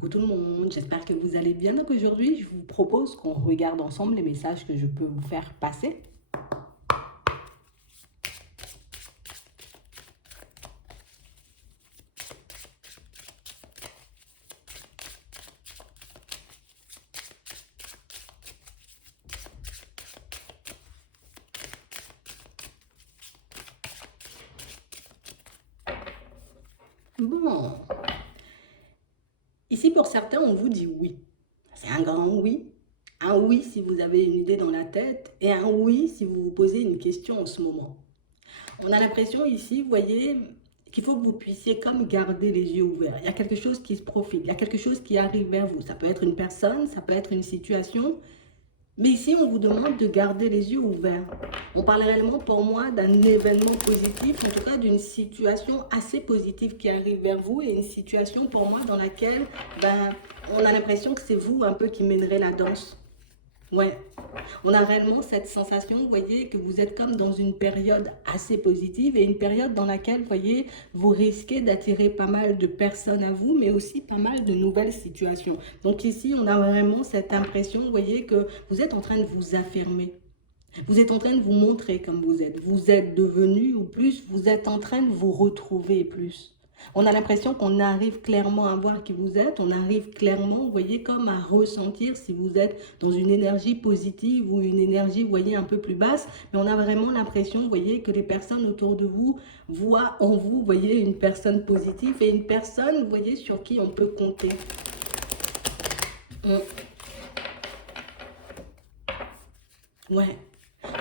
Coucou tout le monde, j'espère que vous allez bien. Donc aujourd'hui, je vous propose qu'on regarde ensemble les messages que je peux vous faire passer. Bon, ici pour certains, on vous dit oui. C'est un grand oui. Un oui si vous avez une idée dans la tête et un oui si vous vous posez une question en ce moment. On a l'impression ici, vous voyez, qu'il faut que vous puissiez comme garder les yeux ouverts. Il y a quelque chose qui se profile, il y a quelque chose qui arrive vers vous. Ça peut être une personne, ça peut être une situation. Mais ici, on vous demande de garder les yeux ouverts. On parle réellement pour moi d'un événement positif, en tout cas d'une situation assez positive qui arrive vers vous et une situation pour moi dans laquelle on a l'impression que c'est vous un peu qui mènerez la danse. Ouais, on a réellement cette sensation, vous voyez, que vous êtes comme dans une période assez positive et une période dans laquelle, vous voyez, vous risquez d'attirer pas mal de personnes à vous, mais aussi pas mal de nouvelles situations. Donc ici, on a vraiment cette impression, vous voyez, que vous êtes en train de vous affirmer. Vous êtes en train de vous montrer comme vous êtes. Vous êtes devenu, ou plus, vous êtes en train de vous retrouver plus. On a l'impression qu'on arrive clairement à voir qui vous êtes, on arrive clairement, vous voyez, comme à ressentir si vous êtes dans une énergie positive ou une énergie, vous voyez, un peu plus basse. Mais on a vraiment l'impression, vous voyez, que les personnes autour de vous voient en vous, vous voyez, une personne positive et une personne, vous voyez, sur qui on peut compter. Ouais.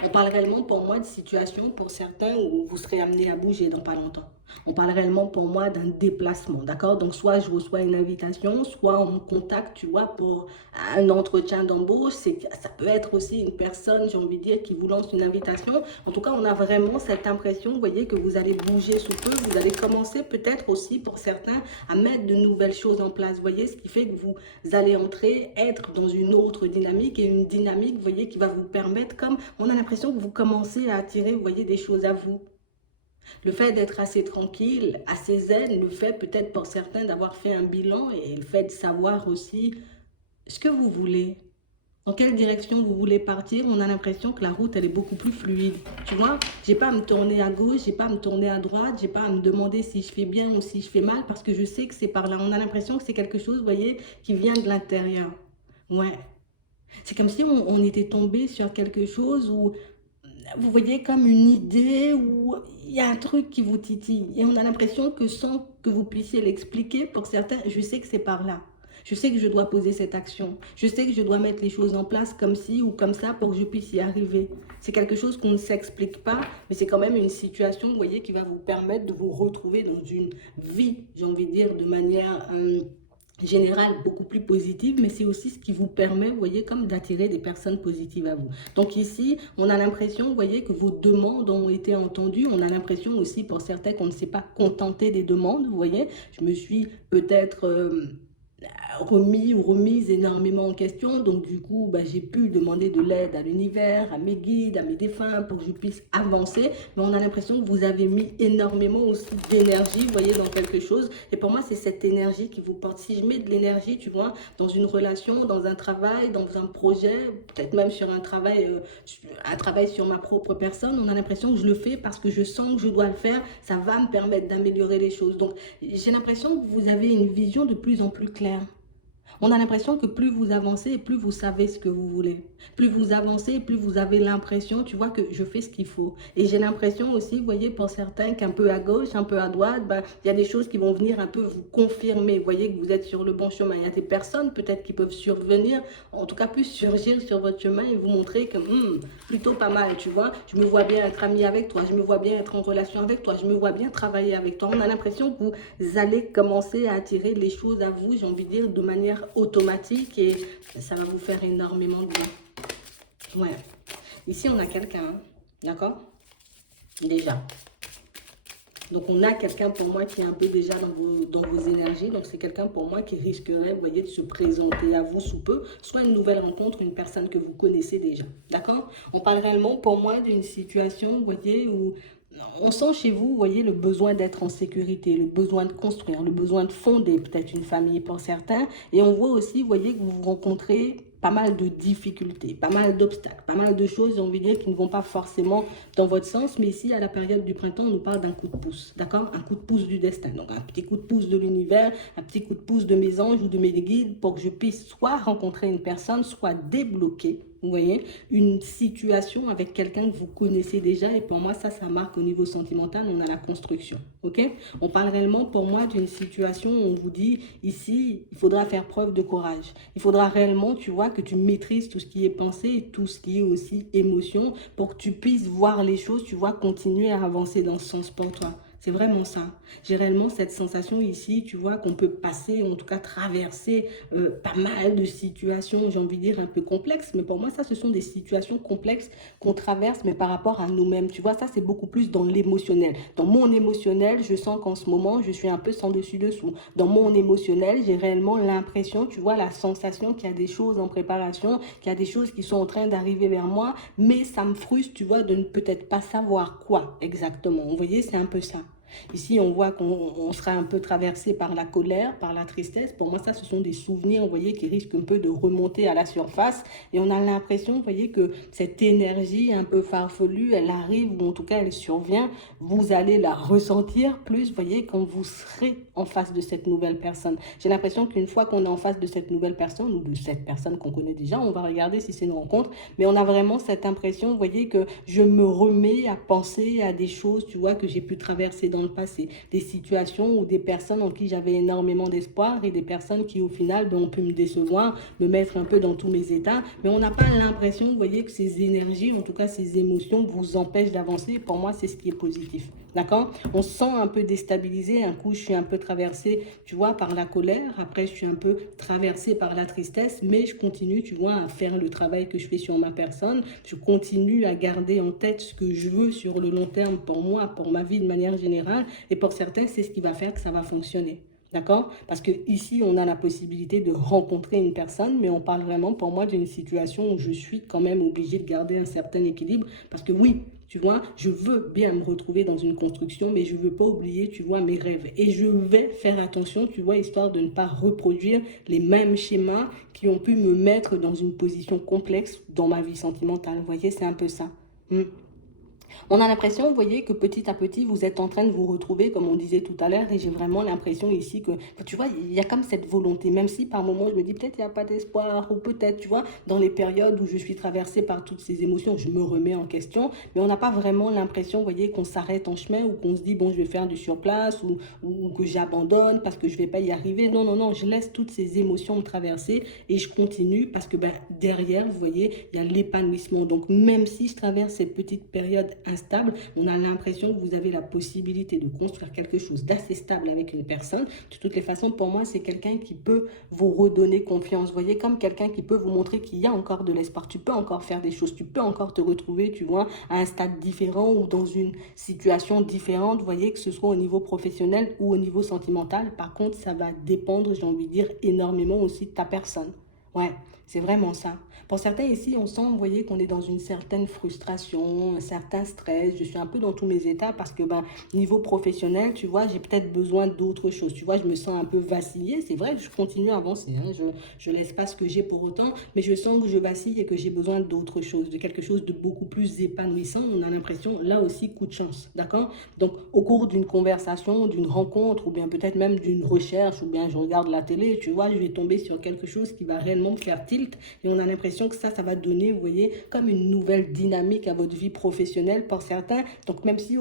On parle réellement pour moi de situation pour certains où vous serez amené à bouger dans pas longtemps. On parle réellement pour moi d'un déplacement, d'accord? Donc soit je reçois une invitation, soit on me contacte, tu vois, pour un entretien d'embauche. Ça peut être aussi une personne, j'ai envie de dire, qui vous lance une invitation. En tout cas, on a vraiment cette impression, vous voyez, que vous allez bouger sous peu. Vous allez commencer peut-être aussi pour certains à mettre de nouvelles choses en place, vous voyez, ce qui fait que vous allez entrer, être dans une autre dynamique et une dynamique, vous voyez, qui va vous permettre, comme on a l'impression que vous commencez à attirer, vous voyez, des choses à vous. Le fait d'être assez tranquille, assez zen, le fait peut-être pour certains d'avoir fait un bilan et le fait de savoir aussi ce que vous voulez, dans quelle direction vous voulez partir, on a l'impression que la route, elle est beaucoup plus fluide. Tu vois, j'ai pas à me tourner à gauche, j'ai pas à me tourner à droite, j'ai pas à me demander si je fais bien ou si je fais mal parce que je sais que c'est par là. On a l'impression que c'est quelque chose, vous voyez, qui vient de l'intérieur. Ouais. C'est comme si on était tombé sur quelque chose où vous voyez comme une idée où il y a un truc qui vous titille. Et on a l'impression que sans que vous puissiez l'expliquer, pour certains, je sais que c'est par là. Je sais que je dois poser cette action. Je sais que je dois mettre les choses en place comme ci ou comme ça pour que je puisse y arriver. C'est quelque chose qu'on ne s'explique pas, mais c'est quand même une situation, vous voyez, qui va vous permettre de vous retrouver dans une vie, j'ai envie de dire, de manière générale beaucoup plus positive, mais c'est aussi ce qui vous permet, vous voyez, comme d'attirer des personnes positives à vous. Donc ici, on a l'impression, vous voyez, que vos demandes ont été entendues. On a l'impression aussi pour certains qu'on ne s'est pas contenté des demandes, vous voyez. Je me suis peut-être remis ou remise énormément en question. Donc du coup, j'ai pu demander de l'aide à l'univers, à mes guides, à mes défunts pour que je puisse avancer. Mais on a l'impression que vous avez mis énormément aussi d'énergie, vous voyez, dans quelque chose. Et pour moi, c'est cette énergie qui vous porte. Si je mets de l'énergie, tu vois, dans une relation, dans un travail, dans un projet, peut-être même sur un travail sur ma propre personne, on a l'impression que je le fais parce que je sens que je dois le faire. Ça va me permettre d'améliorer les choses. Donc, j'ai l'impression que vous avez une vision de plus en plus claire. On a l'impression que plus vous avancez, plus vous savez ce que vous voulez. Plus vous avancez, plus vous avez l'impression, tu vois, que je fais ce qu'il faut. Et j'ai l'impression aussi, vous voyez, pour certains, qu'un peu à gauche, un peu à droite, il y a des choses qui vont venir un peu vous confirmer. Vous voyez que vous êtes sur le bon chemin. Il y a des personnes peut-être qui peuvent survenir, en tout cas plus surgir sur votre chemin et vous montrer que plutôt pas mal, tu vois. Je me vois bien être ami avec toi, je me vois bien être en relation avec toi, je me vois bien travailler avec toi. On a l'impression que vous allez commencer à attirer les choses à vous, j'ai envie de dire, de manière automatique et ça va vous faire énormément de bien. Ouais. Ici, on a quelqu'un, hein, d'accord? Déjà. Donc, on a quelqu'un pour moi qui est un peu déjà dans vos énergies. Donc, c'est quelqu'un pour moi qui risquerait, vous voyez, de se présenter à vous sous peu. Soit une nouvelle rencontre, une personne que vous connaissez déjà. D'accord? On parle réellement pour moi d'une situation, vous voyez, où On sent chez vous, vous voyez, le besoin d'être en sécurité, le besoin de construire, le besoin de fonder peut-être une famille pour certains. Et on voit aussi, vous voyez, que vous rencontrez pas mal de difficultés, pas mal d'obstacles, pas mal de choses, j'ai envie de dire, qui ne vont pas forcément dans votre sens. Mais ici, à la période du printemps, on nous parle d'un coup de pouce, d'accord? Un coup de pouce du destin. Donc, un petit coup de pouce de l'univers, un petit coup de pouce de mes anges ou de mes guides pour que je puisse soit rencontrer une personne, soit débloquer, vous voyez, une situation avec quelqu'un que vous connaissez déjà. Et pour moi, ça marque au niveau sentimental, on a la construction, ok? On parle réellement pour moi d'une situation où on vous dit, ici, il faudra faire preuve de courage. Il faudra réellement, tu vois, que tu maîtrises tout ce qui est pensée et tout ce qui est aussi émotion pour que tu puisses voir les choses, tu vois, continuer à avancer dans ce sens pour toi. C'est vraiment ça. J'ai réellement cette sensation ici, tu vois, qu'on peut passer, en tout cas traverser pas mal de situations, j'ai envie de dire, un peu complexes. Mais pour moi, ça, ce sont des situations complexes qu'on traverse, mais par rapport à nous-mêmes. Tu vois, ça, c'est beaucoup plus dans l'émotionnel. Dans mon émotionnel, je sens qu'en ce moment, je suis un peu sans dessus-dessous. Dans mon émotionnel, j'ai réellement l'impression, tu vois, la sensation qu'il y a des choses en préparation, qu'il y a des choses qui sont en train d'arriver vers moi, mais ça me frustre, tu vois, de ne peut-être pas savoir quoi exactement. Vous voyez, c'est un peu ça. Ici, on voit qu'on sera un peu traversé par la colère, par la tristesse. Pour moi, ça, ce sont des souvenirs, vous voyez, qui risquent un peu de remonter à la surface. Et on a l'impression, vous voyez, que cette énergie un peu farfelue, elle arrive, ou en tout cas, elle survient. Vous allez la ressentir plus, vous voyez, quand vous serez en face de cette nouvelle personne. J'ai l'impression qu'une fois qu'on est en face de cette nouvelle personne, ou de cette personne qu'on connaît déjà, on va regarder si c'est une rencontre, mais on a vraiment cette impression, vous voyez, que je me remets à penser à des choses, tu vois, que j'ai pu traverser dans le passé, des situations ou des personnes en qui j'avais énormément d'espoir et des personnes qui au final ont pu me décevoir, me mettre un peu dans tous mes états, mais on n'a pas l'impression, vous voyez, que ces énergies, en tout cas ces émotions vous empêchent d'avancer. Pour moi, c'est ce qui est positif. D'accord? On se sent un peu déstabilisé. Un coup, je suis un peu traversée, tu vois, par la colère. Après, je suis un peu traversée par la tristesse. Mais je continue, tu vois, à faire le travail que je fais sur ma personne. Je continue à garder en tête ce que je veux sur le long terme pour moi, pour ma vie de manière générale. Et pour certains, c'est ce qui va faire que ça va fonctionner. D'accord? Parce que ici, on a la possibilité de rencontrer une personne, mais on parle vraiment pour moi d'une situation où je suis quand même obligée de garder un certain équilibre. Parce que oui, tu vois, je veux bien me retrouver dans une construction, mais je ne veux pas oublier, tu vois, mes rêves. Et je vais faire attention, tu vois, histoire de ne pas reproduire les mêmes schémas qui ont pu me mettre dans une position complexe dans ma vie sentimentale. Vous voyez, c'est un peu ça. On a l'impression, vous voyez, que petit à petit, vous êtes en train de vous retrouver, comme on disait tout à l'heure, et j'ai vraiment l'impression ici que, tu vois, il y a comme cette volonté, même si par moments, je me dis peut-être il n'y a pas d'espoir, ou peut-être, tu vois, dans les périodes où je suis traversée par toutes ces émotions, je me remets en question, mais on n'a pas vraiment l'impression, vous voyez, qu'on s'arrête en chemin, ou qu'on se dit, bon, je vais faire du surplace, ou que j'abandonne parce que je ne vais pas y arriver. Non, non, non, je laisse toutes ces émotions me traverser, et je continue, parce que ben, derrière, vous voyez, il y a l'épanouissement. Donc, même si je traverse cette petite période instable, on a l'impression que vous avez la possibilité de construire quelque chose d'assez stable avec une personne. De toutes les façons, pour moi, c'est quelqu'un qui peut vous redonner confiance. Vous voyez, comme quelqu'un qui peut vous montrer qu'il y a encore de l'espoir. Tu peux encore faire des choses, tu peux encore te retrouver, tu vois, à un stade différent ou dans une situation différente. Vous voyez, que ce soit au niveau professionnel ou au niveau sentimental. Par contre, ça va dépendre, j'ai envie de dire, énormément aussi de ta personne. Ouais, c'est vraiment ça. Pour certains ici, on sent, vous voyez, qu'on est dans une certaine frustration, un certain stress. Je suis un peu dans tous mes états parce que, ben, niveau professionnel, tu vois, j'ai peut-être besoin d'autre chose. Tu vois, je me sens un peu vaciller. C'est vrai que je continue à avancer, hein. Je laisse pas ce que j'ai pour autant, mais je sens que je vacille et que j'ai besoin d'autre chose, de quelque chose de beaucoup plus épanouissant. On a l'impression, là aussi, coup de chance, d'accord? Donc, au cours d'une conversation, d'une rencontre, ou bien peut-être même d'une recherche, ou bien je regarde la télé, tu vois, je vais tomber sur quelque chose qui va réellement me faire tilt, et on a l'impression que ça va donner, vous voyez, comme une nouvelle dynamique à votre vie professionnelle pour certains. Donc, même si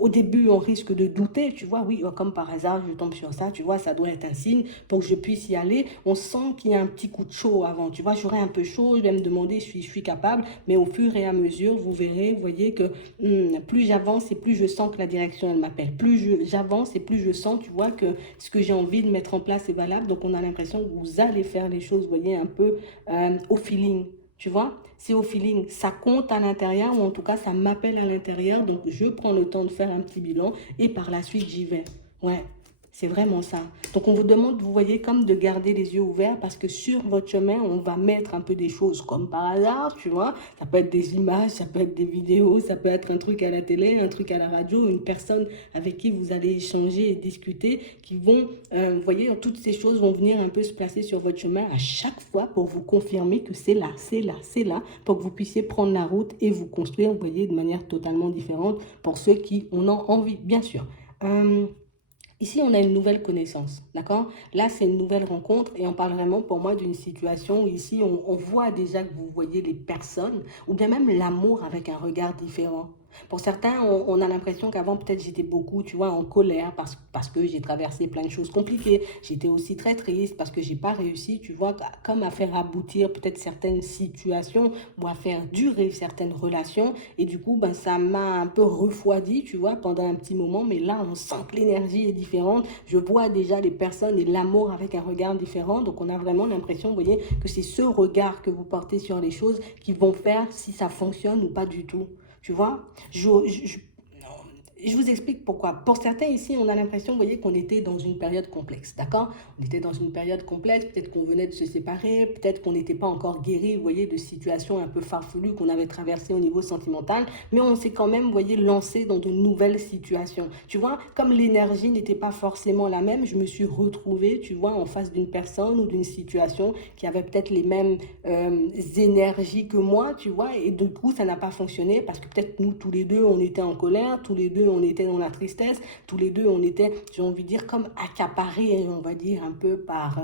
au début, on risque de douter, tu vois, oui, comme par hasard, je tombe sur ça, tu vois, ça doit être un signe pour que je puisse y aller. On sent qu'il y a un petit coup de chaud avant, tu vois, j'aurai un peu chaud, je vais me demander si je suis capable, mais au fur et à mesure, vous verrez, vous voyez que plus j'avance et plus je sens que la direction, elle m'appelle. Plus j'avance et plus je sens, tu vois, que ce que j'ai envie de mettre en place est valable. Donc, on a l'impression que vous allez faire les choses, vous voyez, un peu au feeling. Tu vois, c'est au feeling. Ça compte à l'intérieur, ou en tout cas, ça m'appelle à l'intérieur. Donc, je prends le temps de faire un petit bilan et par la suite, j'y vais. Ouais, C'est vraiment ça. Donc, on vous demande, vous voyez, comme de garder les yeux ouverts parce que sur votre chemin, on va mettre un peu des choses comme par hasard, tu vois. Ça peut être des images, ça peut être des vidéos, ça peut être un truc à la télé, un truc à la radio, une personne avec qui vous allez échanger et discuter qui vont, vous voyez, toutes ces choses vont venir un peu se placer sur votre chemin à chaque fois pour vous confirmer que c'est là, c'est là, c'est là, pour que vous puissiez prendre la route et vous construire, vous voyez, de manière totalement différente pour ceux qui en ont envie, bien sûr. Ici, on a une nouvelle connaissance, d'accord? Là, c'est une nouvelle rencontre et on parle vraiment pour moi d'une situation où ici, on voit déjà que vous voyez les personnes ou bien même l'amour avec un regard différent. Pour certains, on a l'impression qu'avant, peut-être j'étais beaucoup, tu vois, en colère parce que j'ai traversé plein de choses compliquées. J'étais aussi très triste parce que j'ai pas réussi, tu vois, comme à faire aboutir peut-être certaines situations ou à faire durer certaines relations. Et du coup, ben, ça m'a un peu refroidi, tu vois, pendant un petit moment. Mais là, on sent que l'énergie est différente. Je vois déjà les personnes et l'amour avec un regard différent. Donc, on a vraiment l'impression, vous voyez, que c'est ce regard que vous portez sur les choses qui vont faire si ça fonctionne ou pas du tout. Tu vois, je vous explique pourquoi. Pour certains ici, on a l'impression, vous voyez, qu'on était dans une période complexe, d'accord? On était dans une période complexe, peut-être qu'on venait de se séparer, peut-être qu'on n'était pas encore guéri, vous voyez, de situations un peu farfelues qu'on avait traversées au niveau sentimental, mais on s'est quand même, vous voyez, lancé dans de nouvelles situations. Tu vois, comme l'énergie n'était pas forcément la même, je me suis retrouvée, tu vois, en face d'une personne ou d'une situation qui avait peut-être les mêmes énergies que moi, tu vois, et du coup, ça n'a pas fonctionné parce que peut-être nous, tous les deux, on était en colère, tous les deux, on était dans la tristesse, tous les deux, on était, j'ai envie de dire, comme accaparés, on va dire, un peu par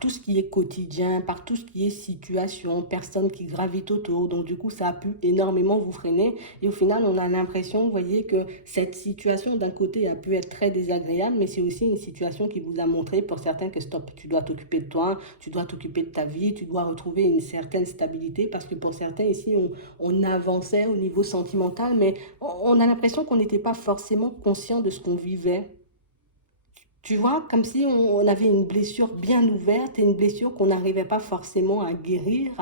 tout ce qui est quotidien, par tout ce qui est situation, personnes qui gravitent autour. Donc, du coup, ça a pu énormément vous freiner. Et au final, on a l'impression, vous voyez, que cette situation, d'un côté, a pu être très désagréable, mais c'est aussi une situation qui vous a montré, pour certains, que stop, tu dois t'occuper de toi, tu dois t'occuper de ta vie, tu dois retrouver une certaine stabilité, parce que pour certains, ici, on avançait au niveau sentimental, mais on a l'impression qu'on n'était pas forcément conscient de ce qu'on vivait. Tu vois, comme si on avait une blessure bien ouverte et une blessure qu'on n'arrivait pas forcément à guérir,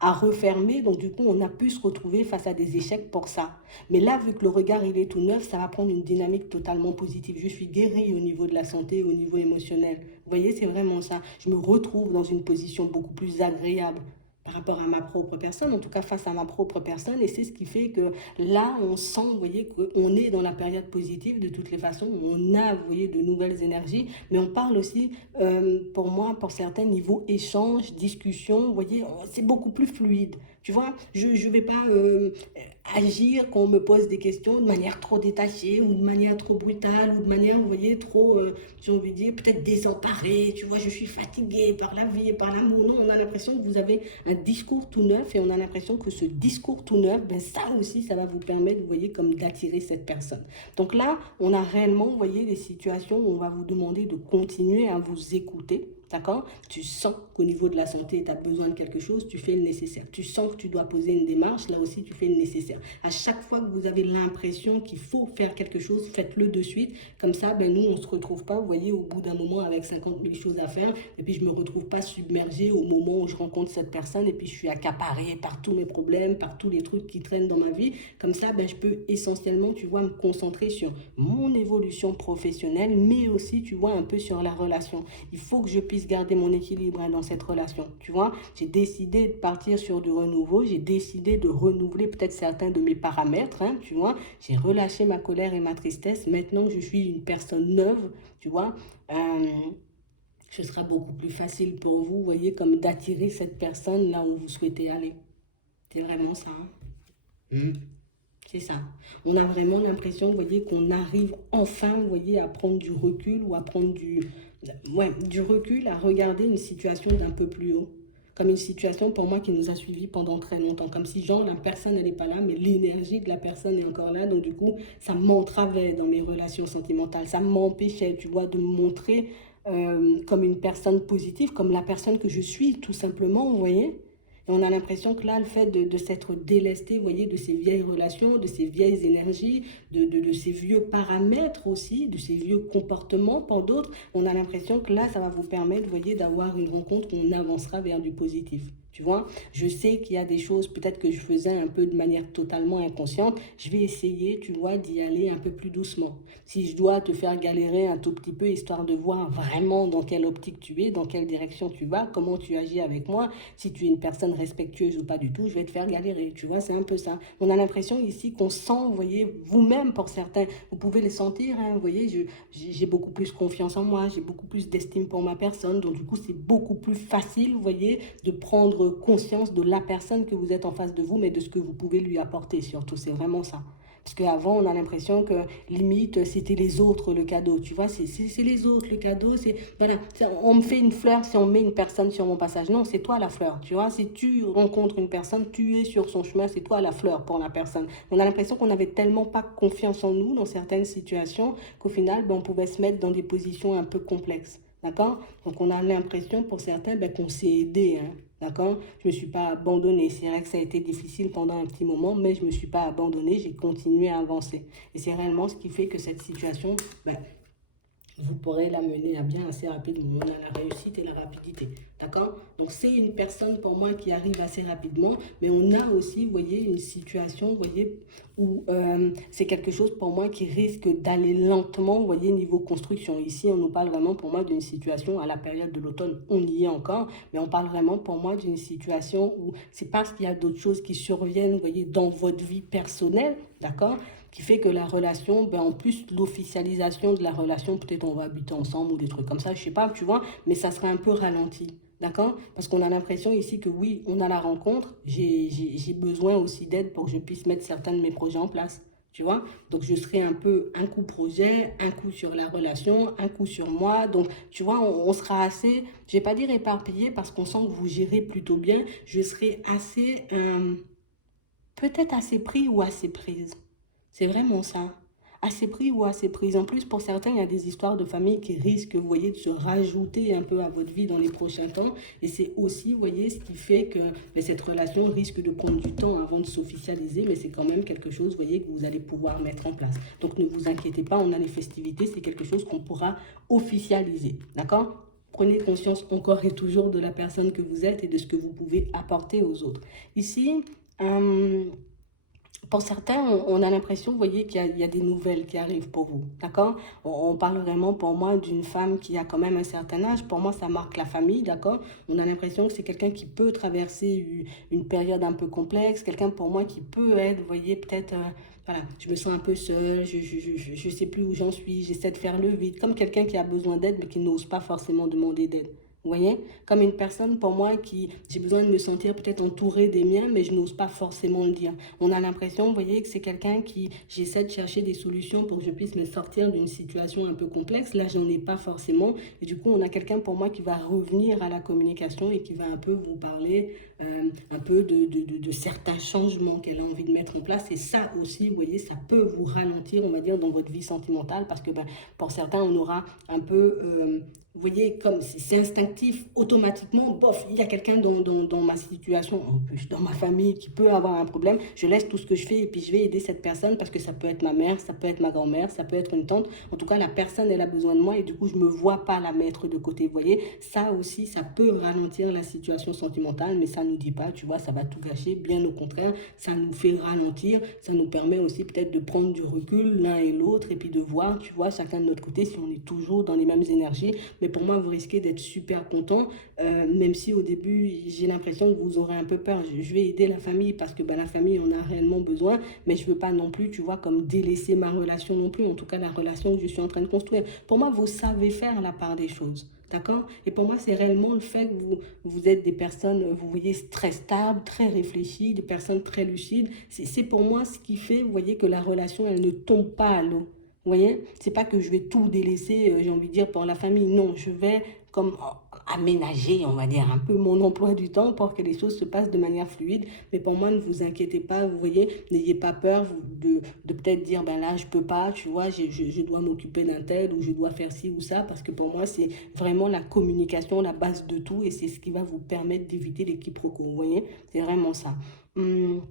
à refermer. Donc, du coup, on a pu se retrouver face à des échecs pour ça. Mais là, vu que le regard, il est tout neuf, ça va prendre une dynamique totalement positive. Je suis guérie au niveau de la santé, au niveau émotionnel. Vous voyez, c'est vraiment ça. Je me retrouve dans une position beaucoup plus agréable par rapport à ma propre personne, en tout cas face à ma propre personne. Et c'est ce qui fait que là, on sent, vous voyez, qu'on est dans la période positive de toutes les façons. On a, vous voyez, de nouvelles énergies. Mais on parle aussi, pour moi, pour certains niveaux échange, discussion, vous voyez, c'est beaucoup plus fluide. Tu vois, je ne vais pas agir quand on me pose des questions de manière trop détachée ou de manière trop brutale ou de manière, vous voyez, trop, j'ai envie de dire, peut-être désemparée. Tu vois, je suis fatiguée par la vie et par l'amour. Non, on a l'impression que vous avez un discours tout neuf et on a l'impression que ce discours tout neuf, ben ça aussi, ça va vous permettre, vous voyez, comme d'attirer cette personne. Donc là, on a réellement, vous voyez, des situations où on va vous demander de continuer à vous écouter. D'accord? Tu sens qu'au niveau de la santé, tu as besoin de quelque chose, tu fais le nécessaire. Tu sens que tu dois poser une démarche, là aussi, tu fais le nécessaire. À chaque fois que vous avez l'impression qu'il faut faire quelque chose, faites-le de suite. Comme ça, ben, nous, on ne se retrouve pas, vous voyez, au bout d'un moment avec 50 000 choses à faire. Et puis, je ne me retrouve pas submergée au moment où je rencontre cette personne. Et puis, je suis accaparée par tous mes problèmes, par tous les trucs qui traînent dans ma vie. Comme ça, ben, je peux essentiellement, tu vois, me concentrer sur mon évolution professionnelle, mais aussi, tu vois, un peu sur la relation. Il faut que je puisse garder mon équilibre dans cette relation. Tu vois, j'ai décidé de partir sur du renouveau, j'ai décidé de renouveler peut-être certains de mes paramètres, hein, tu vois. J'ai relâché ma colère et ma tristesse. Maintenant que je suis une personne neuve, tu vois, ce sera beaucoup plus facile pour vous, vous voyez, comme d'attirer cette personne là où vous souhaitez aller. C'est vraiment ça. Hein. C'est ça. On a vraiment l'impression, vous voyez, qu'on arrive enfin, vous voyez, à prendre du recul ou à prendre du recul, à regarder une situation d'un peu plus haut. Comme une situation pour moi qui nous a suivis pendant très longtemps. Comme si, genre, la personne, elle n'est pas là, mais l'énergie de la personne est encore là. Donc, du coup, ça m'entravait dans mes relations sentimentales. Ça m'empêchait, tu vois, de me montrer comme une personne positive, comme la personne que je suis, tout simplement, vous voyez. Et on a l'impression que là, le fait de s'être délesté, vous voyez, de ces vieilles relations, de ces vieilles énergies, de ces vieux paramètres aussi, de ces vieux comportements pour d'autres, on a l'impression que là, ça va vous permettre, vous voyez, d'avoir une rencontre où on avancera vers du positif. Tu vois, je sais qu'il y a des choses peut-être que je faisais un peu de manière totalement inconsciente. Je vais essayer, tu vois, d'y aller un peu plus doucement. Si je dois te faire galérer un tout petit peu, histoire de voir vraiment dans quelle optique tu es, dans quelle direction tu vas, comment tu agis avec moi, si tu es une personne respectueuse ou pas du tout, je vais te faire galérer. Tu vois, c'est un peu ça. On a l'impression ici qu'on sent, vous voyez, vous-même pour certains, vous pouvez les sentir, hein, vous voyez, j'ai beaucoup plus confiance en moi, j'ai beaucoup plus d'estime pour ma personne, donc du coup, c'est beaucoup plus facile, vous voyez, de prendre conscience de la personne que vous êtes en face de vous, mais de ce que vous pouvez lui apporter surtout, c'est vraiment ça. Parce qu'avant, on a l'impression que limite, c'était les autres le cadeau. Tu vois, c'est les autres le cadeau. Voilà, on me fait une fleur si on met une personne sur mon passage. Non, c'est toi la fleur. Tu vois, si tu rencontres une personne, tu es sur son chemin, c'est toi la fleur pour la personne. On a l'impression qu'on n'avait tellement pas confiance en nous dans certaines situations qu'au final, ben, on pouvait se mettre dans des positions un peu complexes. D'accord? Donc, on a l'impression pour certains ben, qu'on s'est aidé. Hein. D'accord? Je ne me suis pas abandonnée. C'est vrai que ça a été difficile pendant un petit moment, mais je ne me suis pas abandonnée. J'ai continué à avancer. Et c'est réellement ce qui fait que cette situation, ben, vous pourrez la mener à bien assez rapidement. On a la réussite et la rapidité. D'accord? Donc, c'est une personne pour moi qui arrive assez rapidement, mais on a aussi, vous voyez, une situation, vous voyez, où c'est quelque chose pour moi qui risque d'aller lentement, vous voyez, niveau construction. Ici, on nous parle vraiment pour moi d'une situation à la période de l'automne. On y est encore, mais on parle vraiment pour moi d'une situation où c'est parce qu'il y a d'autres choses qui surviennent, vous voyez, dans votre vie personnelle, d'accord? Qui fait que la relation, ben en plus l'officialisation de la relation, peut-être on va habiter ensemble ou des trucs comme ça, je sais pas, tu vois, mais ça serait un peu ralenti, d'accord? Parce qu'on a l'impression ici que oui, on a la rencontre, j'ai besoin aussi d'aide pour que je puisse mettre certains de mes projets en place, tu vois? Donc je serai un peu un coup projet, un coup sur la relation, un coup sur moi, donc tu vois, on sera assez, je vais pas dire éparpillé parce qu'on sent que vous gérez plutôt bien, je serai assez, peut-être assez pris ou assez prise. C'est vraiment ça. Assez pris ou assez prise. En plus, pour certains, il y a des histoires de famille qui risquent, vous voyez, de se rajouter un peu à votre vie dans les prochains temps. Et c'est aussi, vous voyez, ce qui fait que mais cette relation risque de prendre du temps avant de s'officialiser, mais c'est quand même quelque chose, vous voyez, que vous allez pouvoir mettre en place. Donc ne vous inquiétez pas, on a les festivités, c'est quelque chose qu'on pourra officialiser. D'accord? Prenez conscience encore et toujours de la personne que vous êtes et de ce que vous pouvez apporter aux autres. Ici, euh, pour certains, on a l'impression, vous voyez, qu'il y a des nouvelles qui arrivent pour vous, d'accord? On parle vraiment pour moi d'une femme qui a quand même un certain âge. Pour moi, ça marque la famille, d'accord? On a l'impression que c'est quelqu'un qui peut traverser une période un peu complexe, quelqu'un pour moi qui peut être, vous voyez, peut-être, voilà, je me sens un peu seule, je sais plus où j'en suis, j'essaie de faire le vide, comme quelqu'un qui a besoin d'aide mais qui n'ose pas forcément demander d'aide. Vous voyez, comme une personne pour moi qui, j'ai besoin de me sentir peut-être entourée des miens, mais je n'ose pas forcément le dire. On a l'impression, vous voyez, que c'est quelqu'un qui, j'essaie de chercher des solutions pour que je puisse me sortir d'une situation un peu complexe. Là, j'en ai pas forcément. Et du coup, on a quelqu'un pour moi qui va revenir à la communication et qui va un peu vous parler un peu de certains changements qu'elle a envie de mettre en place. Et ça aussi, vous voyez, ça peut vous ralentir, on va dire, dans votre vie sentimentale parce que ben, pour certains, on aura un peu... vous voyez, comme c'est instinctif, automatiquement, bof, il y a quelqu'un dans ma situation, en plus dans ma famille, qui peut avoir un problème. Je laisse tout ce que je fais et puis je vais aider cette personne parce que ça peut être ma mère, ça peut être ma grand-mère, ça peut être une tante. En tout cas, la personne, elle a besoin de moi et du coup, je ne me vois pas la mettre de côté. Vous voyez, ça aussi, ça peut ralentir la situation sentimentale, mais ça ne nous dit pas, tu vois, ça va tout gâcher. Bien au contraire, ça nous fait ralentir. Ça nous permet aussi peut-être de prendre du recul l'un et l'autre et puis de voir, tu vois, chacun de notre côté si on est toujours dans les mêmes énergies. Mais pour moi, vous risquez d'être super content, même si au début, j'ai l'impression que vous aurez un peu peur. Je vais aider la famille parce que bah, la famille en a réellement besoin, mais je ne veux pas non plus, tu vois, comme délaisser ma relation non plus, en tout cas la relation que je suis en train de construire. Pour moi, vous savez faire la part des choses. D'accord? Et pour moi, c'est réellement le fait que vous êtes des personnes, vous voyez, très stables, très réfléchies, des personnes très lucides. C'est pour moi ce qui fait, vous voyez, que la relation, elle ne tombe pas à l'eau. Vous voyez, c'est pas que je vais tout délaisser, j'ai envie de dire, pour la famille. Non, je vais comme aménager, on va dire, un peu mon emploi du temps pour que les choses se passent de manière fluide. Mais pour moi, ne vous inquiétez pas, vous voyez, n'ayez pas peur de peut-être dire, ben là, je peux pas, tu vois, je dois m'occuper d'un tel ou je dois faire ci ou ça, parce que pour moi, c'est vraiment la communication, la base de tout et c'est ce qui va vous permettre d'éviter les quiproquos, vous voyez, c'est vraiment ça. Hum,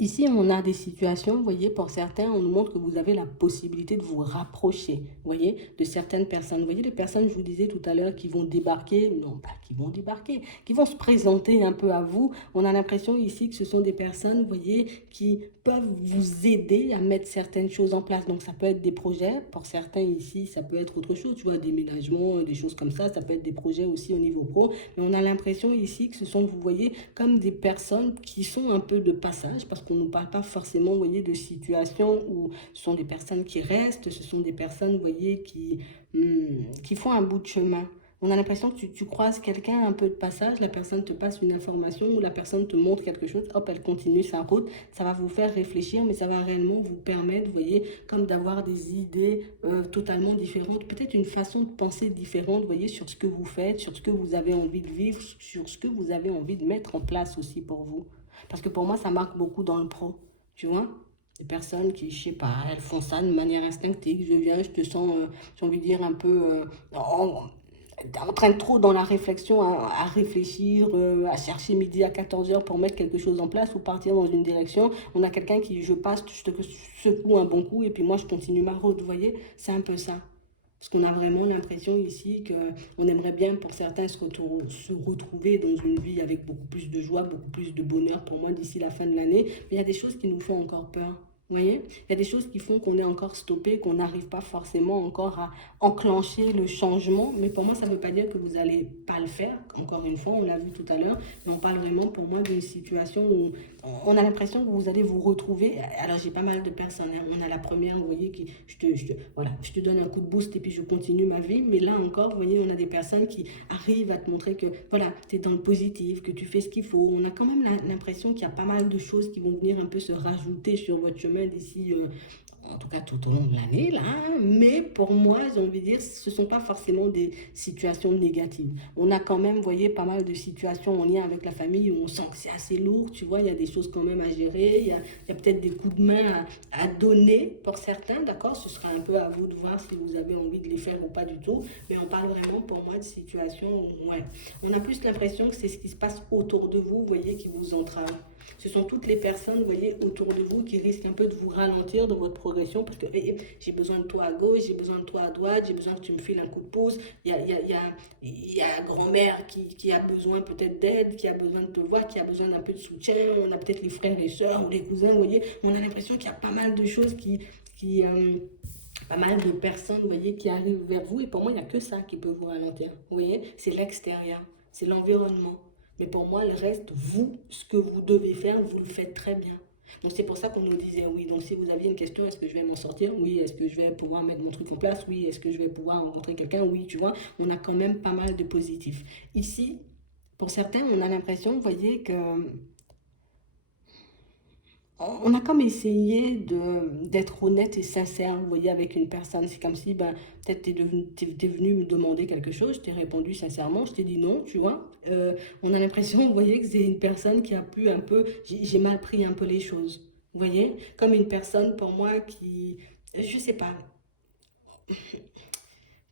Ici, on a des situations, vous voyez, pour certains, on nous montre que vous avez la possibilité de vous rapprocher, vous voyez, de certaines personnes. Vous voyez, les personnes, je vous disais tout à l'heure, qui vont débarquer, non pas qui vont débarquer, qui vont se présenter un peu à vous. On a l'impression ici que ce sont des personnes, vous voyez, qui peuvent vous aider à mettre certaines choses en place. Donc, ça peut être des projets. Pour certains ici, ça peut être autre chose, tu vois, déménagement, des choses comme ça. Ça peut être des projets aussi au niveau pro. Mais on a l'impression ici que ce sont, vous voyez, comme des personnes qui sont un peu de passage, parce qu'on ne parle pas forcément, vous voyez, de situations où ce sont des personnes qui restent, ce sont des personnes, vous voyez, qui font un bout de chemin. On a l'impression que tu croises quelqu'un un peu de passage, la personne te passe une information ou la personne te montre quelque chose, hop, elle continue sa route. Ça va vous faire réfléchir, mais ça va réellement vous permettre, vous voyez, comme d'avoir des idées totalement différentes, peut-être une façon de penser différente, vous voyez, sur ce que vous faites, sur ce que vous avez envie de vivre, sur ce que vous avez envie de mettre en place aussi pour vous. Parce que pour moi, ça marque beaucoup dans le pro, tu vois. Des personnes qui, je sais pas, elles font ça de manière instinctive. Je viens, je te sens, j'ai envie de dire, un peu en train de trop dans la réflexion, à réfléchir, à chercher midi à 14h pour mettre quelque chose en place ou partir dans une direction. On a quelqu'un qui, je passe, je te secoue un bon coup et puis moi, je continue ma route, vous voyez. C'est un peu ça. Parce qu'on a vraiment l'impression ici qu'on aimerait bien pour certains se retrouver dans une vie avec beaucoup plus de joie, beaucoup plus de bonheur pour moi d'ici la fin de l'année. Mais il y a des choses qui nous font encore peur. Vous voyez, il y a des choses qui font qu'on est encore stoppé, qu'on n'arrive pas forcément encore à enclencher le changement. Mais pour moi, ça ne veut pas dire que vous n'allez pas le faire. Encore une fois, on l'a vu tout à l'heure. Mais on parle vraiment pour moi d'une situation où on a l'impression que vous allez vous retrouver. Alors, j'ai pas mal de personnes, hein. On a la première, vous voyez, qui, voilà, je te donne un coup de boost et puis je continue ma vie. Mais là encore, vous voyez, on a des personnes qui arrivent à te montrer que, voilà, tu es dans le positif, que tu fais ce qu'il faut. On a quand même l'impression qu'il y a pas mal de choses qui vont venir un peu se rajouter sur votre chemin d'ici en tout cas tout au long de l'année, là. Mais pour moi, j'ai envie de dire, ce ne sont pas forcément des situations négatives. On a quand même, vous voyez, pas mal de situations en lien avec la famille où on sent que c'est assez lourd, tu vois, il y a des choses quand même à gérer, il y a peut-être des coups de main à donner pour certains, d'accord. Ce sera un peu à vous de voir si vous avez envie de les faire ou pas du tout. Mais on parle vraiment pour moi de situations où, ouais, on a plus l'impression que c'est ce qui se passe autour de vous, vous voyez, qui vous entrave. Ce sont toutes les personnes, vous voyez, autour de vous qui risquent un peu de vous ralentir dans votre progression parce que j'ai besoin de toi à gauche, j'ai besoin de toi à droite, j'ai besoin que tu me files un coup de pouce. Il y a grand-mère qui a besoin peut-être d'aide, qui a besoin de te voir, qui a besoin d'un peu de soutien. On a peut-être les frères et sœurs ou les cousins, vous voyez. On a l'impression qu'il y a pas mal de choses pas mal de personnes, vous voyez, qui arrivent vers vous. Et pour moi, il n'y a que ça qui peut vous ralentir. Vous voyez, c'est l'extérieur, c'est l'environnement. Mais pour moi, le reste, vous, ce que vous devez faire, vous le faites très bien. Donc c'est pour ça qu'on nous disait oui. Donc si vous aviez une question, est-ce que je vais m'en sortir? Oui. Est-ce que je vais pouvoir mettre mon truc en place? Oui. Est-ce que je vais pouvoir rencontrer quelqu'un? Oui, tu vois, on a quand même pas mal de positifs. Ici, pour certains, on a l'impression, vous voyez, que on a comme essayé d'être honnête et sincère, vous voyez, avec une personne. C'est comme si, ben, peut-être t'es venu me demander quelque chose, je t'ai répondu sincèrement, je t'ai dit non, tu vois. On a l'impression, vous voyez, que c'est une personne qui a pu un peu, j'ai mal pris un peu les choses, vous voyez. Comme une personne pour moi qui, je sais pas,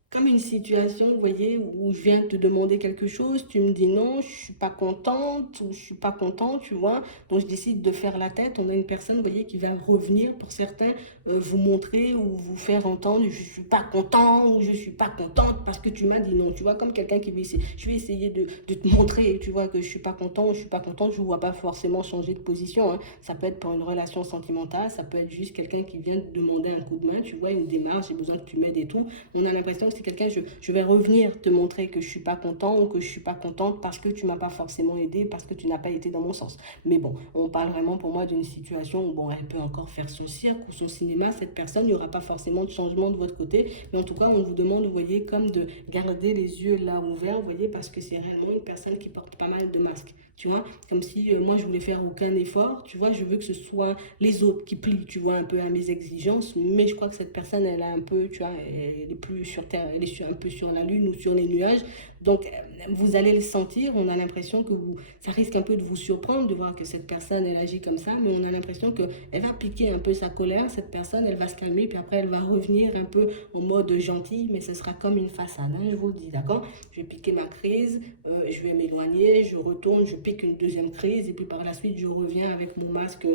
comme une situation, vous voyez, où je viens te demander quelque chose, tu me dis non, je suis pas contente ou je suis pas content, tu vois. Donc je décide de faire la tête. On a une personne, vous voyez, qui va revenir pour certains, vous montrer ou vous faire entendre je suis pas content ou je suis pas contente parce que tu m'as dit non, tu vois, comme quelqu'un qui veut essayer. Je vais essayer de te montrer, tu vois, que je suis pas content ou je suis pas contente. Je ne vois pas forcément changer de position, hein. Ça peut être pour une relation sentimentale, ça peut être juste quelqu'un qui vient te demander un coup de main, tu vois, une démarche, j'ai besoin que tu m'aides et tout. On a l'impression que c'est quelqu'un, je vais revenir te montrer que je suis pas content ou que je suis pas contente parce que tu m'as pas forcément aidé, parce que tu n'as pas été dans mon sens. Mais bon, on parle vraiment pour moi d'une situation où bon, elle peut encore faire son cirque ou son cinéma, cette personne, il n'y aura pas forcément de changement de votre côté. Mais en tout cas, on vous demande, vous voyez, comme de garder les yeux là ouverts, vous voyez, parce que c'est réellement une personne qui porte pas mal de masques. Tu vois, comme si moi je voulais faire aucun effort, tu vois, je veux que ce soit les autres qui plient, tu vois, un peu à mes exigences, mais je crois que cette personne, elle a un peu, tu vois, elle est plus sur terre, elle est un peu sur la lune ou sur les nuages, Donc, vous allez le sentir, on a l'impression que ça risque un peu de vous surprendre de voir que cette personne, elle agit comme ça, mais on a l'impression qu'elle va piquer un peu sa colère, cette personne, elle va se calmer, puis après, elle va revenir un peu en mode gentil, mais ce sera comme une façade, hein, je vous le dis, d'accord? Je vais piquer ma crise, je vais m'éloigner, je retourne, je pique une deuxième crise, et puis par la suite, je reviens avec mon masque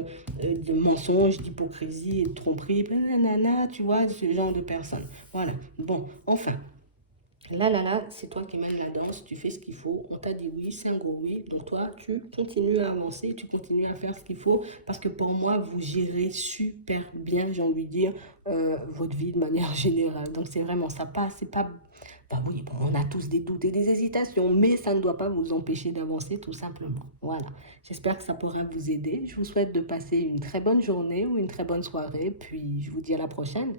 de mensonge, d'hypocrisie et de tromperie, nanana, tu vois, ce genre de personne. Voilà, bon, enfin. Là, c'est toi qui mènes la danse, tu fais ce qu'il faut, on t'a dit oui, c'est un gros oui, donc toi, tu continues à avancer, tu continues à faire ce qu'il faut, parce que pour moi, vous gérez super bien, j'ai envie de dire, votre vie de manière générale. Donc c'est vraiment ça, pas, c'est pas, bah oui, bon, on a tous des doutes et des hésitations, mais ça ne doit pas vous empêcher d'avancer tout simplement. Voilà, j'espère que ça pourra vous aider, je vous souhaite de passer une très bonne journée ou une très bonne soirée, puis je vous dis à la prochaine.